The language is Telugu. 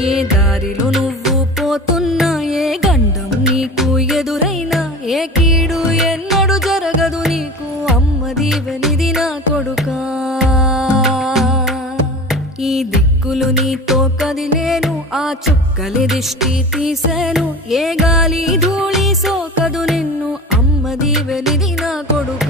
ఏ దారిలో నువ్వు పోతున్నా, ఏ గండం నీకు ఎదురైనా, ఏ కీడు ఎన్నడు జరగదు నీకు, అమ్మ దీవెనిది నా కొడుకా. ఈ దిక్కులు నీతో కదిలేను, ఆ చుక్కలి దిష్టి తీసేను, ఏ గాలి ధూళి సోకదు నిన్ను, అమ్మ దీవెనిది నా కొడుకా.